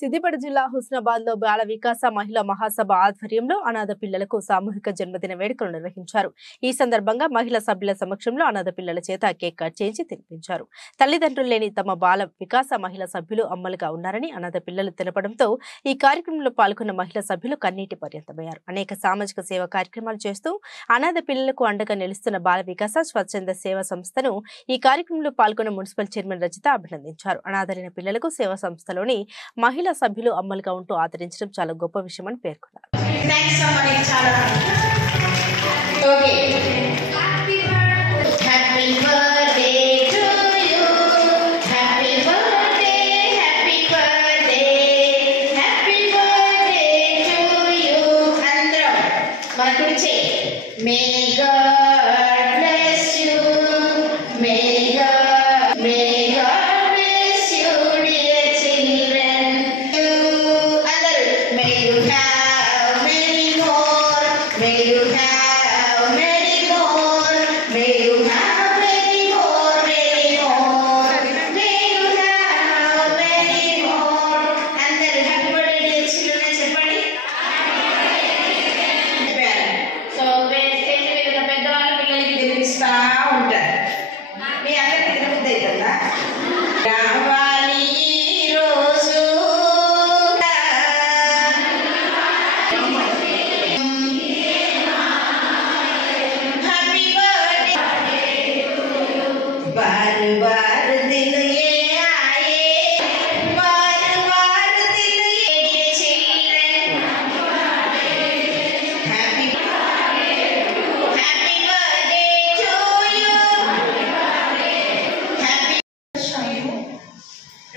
సిద్దిపేట జిల్లా హుస్నాబాద్ లో బాల వికాస మహిళా మహాసభ ఆధ్వర్యంలో అనాథ పిల్లలకు సామూహిక జన్మదిన వేడుకలు నిర్వహించారు. ఈ సందర్భంగా మహిళా సభ్యుల సమక్షంలో అనాథ పిల్లల చేత కేక్ కట్ చేసి తినిపించారు. తల్లిదండ్రులు లేని తమ బాల వికాస మహిళా సభ్యులు అమ్మలుగా ఉన్నారని అనాథ పిల్లలు తెలపడంతో ఈ కార్యక్రమంలో పాల్గొన్న మహిళా సభ్యులు కన్నీటి పర్యంతమయ్యారు. అనేక సామాజిక సేవా కార్యక్రమాలు చేస్తూ అనాథ పిల్లలకు అండగా నిలుస్తున్న బాల వికాస స్వచ్ఛంద సేవా సంస్థను ఈ కార్యక్రమంలో పాల్గొన్న మున్సిపల్ చైర్మన్ రజిత అభినందించారు. అనాథరైన పిల్లలకు సేవా సంస్థలోని మహిళా సభ్యులు అమ్మలుగా ఉంటూ ఆదరించడం చాలా గొప్ప విషయమని పేర్కొన్నారు.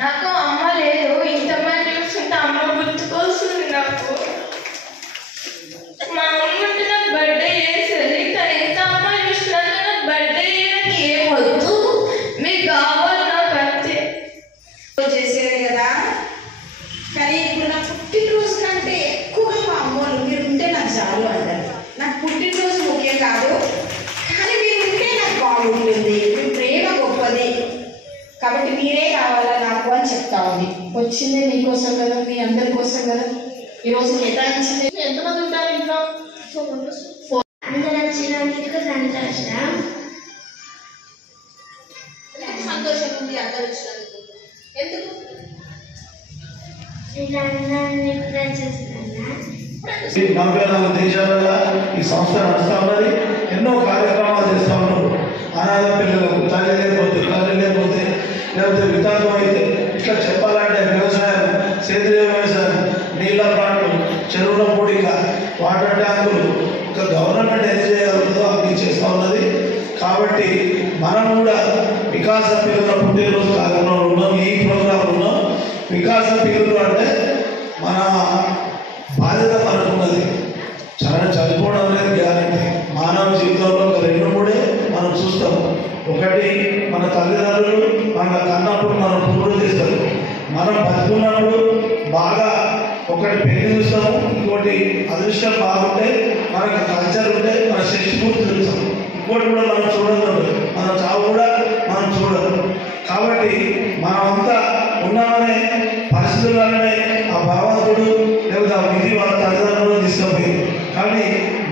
నాకు అమ్మ లేదు, ఇంతమంది చూస్తుంటే అమ్మ గుర్తుకొస్తుంది. నాకు మా అమ్మ ఉంటే నాకు బర్త్డే చేసేది, కానీ ఎంత అమ్మ చూసినాక నాకు బర్త్డే చేయడానికి ఏం వద్దు, మీకు కావాలి నాకు అంతే చేసేది కదా. కానీ ఇప్పుడు నా పుట్టినరోజు కంటే ఎక్కువగా మా అమ్మోళ్ళు మీరు ఉంటే నాకు చాలు అంటారు. నాకు పుట్టినరోజు ముఖ్యం కాదు, కానీ మీరు ఉంటే నాకు బాగుంటుంది, మీ ప్రేమ గొప్పది కాబట్టి మీరే కావాలా నాకు అని చెప్తా ఉంది. వచ్చిందే మీకోసం కదా, మీ అందరి కోసం కదా ఈరోజు కేటాయించింది. ఎంతమంది ఉంటారు ఇంట్లో? అందరూ వచ్చినందుకు సంతోషం. సంతోషం ఉంది అందరు వచ్చినందుకు. ఎందుకు? నలభై 4 దేశాలలో ఈ సంస్థ నడుస్తూ ఉన్నది. ఎన్నో కార్యక్రమాలు చేస్తూ ఉన్నారు. అనాథ పిల్లలకు తల్లి లేకపోతే లేకపోతే వికాసం అయితే ఇట్లా చెప్పాలంటే వ్యవసాయం, సేంద్రియ వ్యవసాయం, నీళ్ళ ప్లాంట్లు, చెరువుల పూడిక, వాటర్ ట్యాంకులు ఒక గవర్నమెంట్ ఏం చేయగలుగుతుందో అవి చేస్తూ ఉన్నది. కాబట్టి మనం కూడా వికాస పిల్లల పుట్టినరోజు కార్యక్రమంలో ఉన్నాం, ఈ ప్రోగ్రాంలో ఉన్నాం. వికాస పిల్లలు అంటే మన బాధ్యత మనకున్నది. చనిపోవడం అనేది గ్యారెంటీ. మానవ జీవితంలో ఒక 2-3 మనం చూస్తాం. ఒకటి మన తల్లిదండ్రులు మన కన్నప్పుడు మనం పూర్తి చేస్తారు. మనం బతుకున్నప్పుడు బాగా ఒకటి పెళ్లి చూస్తాము, ఇంకోటి అదృష్టం బాగుంటే మనకు కల్చర్ ఉంటే మన శక్తి పూర్తి చూస్తాం. ఇంకోటి కూడా మనం చూడదు, మన చావు కూడా మనం చూడదు. కాబట్టి మనమంతా ఉన్నామనే పరిస్థితులనే ఆ భగవంతుడు లేదా విధి వాళ్ళ తల్లిదండ్రులు తీసుకుపోయింది. కానీ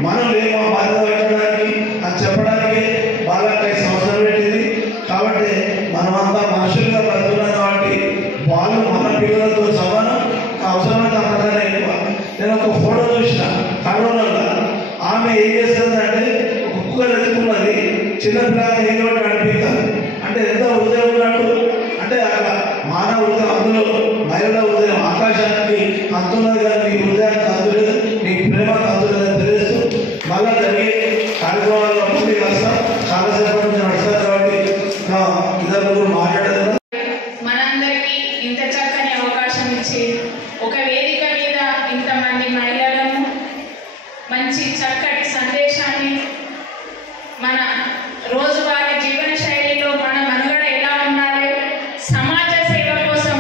మనం లేమో బాధ్యత పెట్టడానికి అది చెప్పడానికి బాగా సంవత్సరం పెట్టింది. కాబట్టి మనమంతా మనుషులుగా బతుకున్నాం కాబట్టి వాళ్ళు మన పిల్లలతో సమానం. అవసరమైతే అంతకన్నా ఎక్కువ. నేను ఒక ఫోటో చూసిన కరోనాలో. ఆమె ఏం చేస్తుందంటే ఒక కుక్కలు ఎత్తుకున్నది, చిన్నపిల్లలు ఏదో ఒకటి నడిపిస్తారు. అంటే ఎంత హృదయం ఉన్నట్టు అంటే అక్కడ మానవ హృదయం, అందులో మహిళ హృదయం ఆకాశానికి అంతున్నది కానీ మీ హృదయానికి అందులేదు, మీ ప్రేమకు అందులేదని తెలియజేస్తూ మళ్ళా జరిగే కార్యక్రమాల్లో ముందు వస్తాం. చాలాసేపటి నుంచి నడుస్తారు కాబట్టి ఇద్దరు మాట్లాడదు. మనందరికీ ఇంత చక్కని అవకాశం ఇచ్చి ఒక వేదిక మీద ఇంతమంది మహిళలను మంచి చక్కటి సందేశాన్ని మన రోజువారీ జీవన శైలిలో మన మనుగడ ఎలా ఉండాలి, సమాజ సేవ కోసం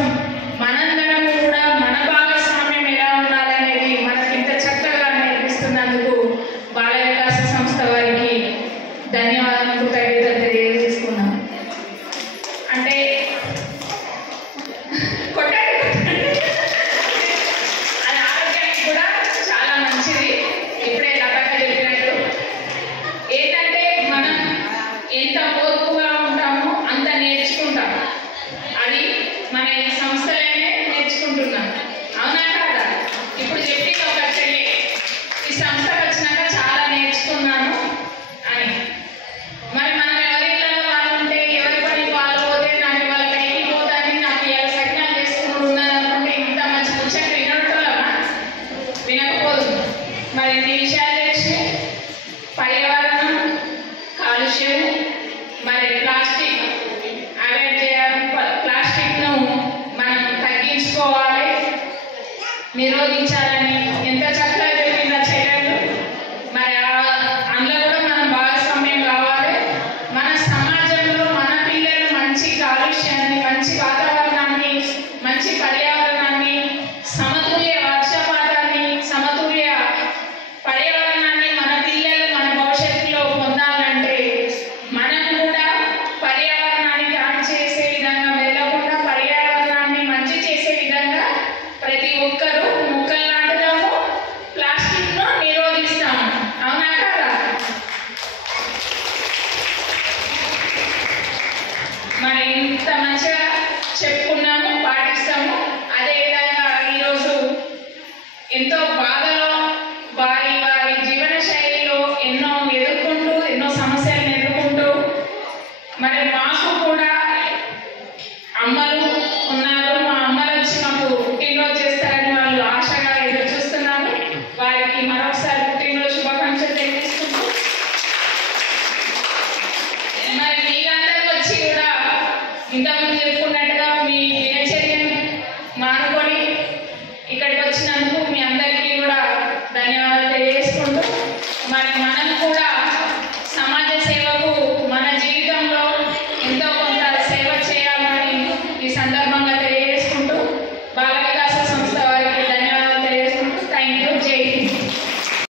మనందరం కూడా మన భాగస్వామ్యం ఎలా ఉండాలనేది మనకి ఇంత చక్కగా నేర్పిస్తున్నందుకు బాల వికాస సంస్థ వారికి ధన్యవాదాలు, కృతజ్ఞతలు తెలియజేసుకున్నాం. అంటే కొట్టాలి పర్యావరణం కాలుష్యం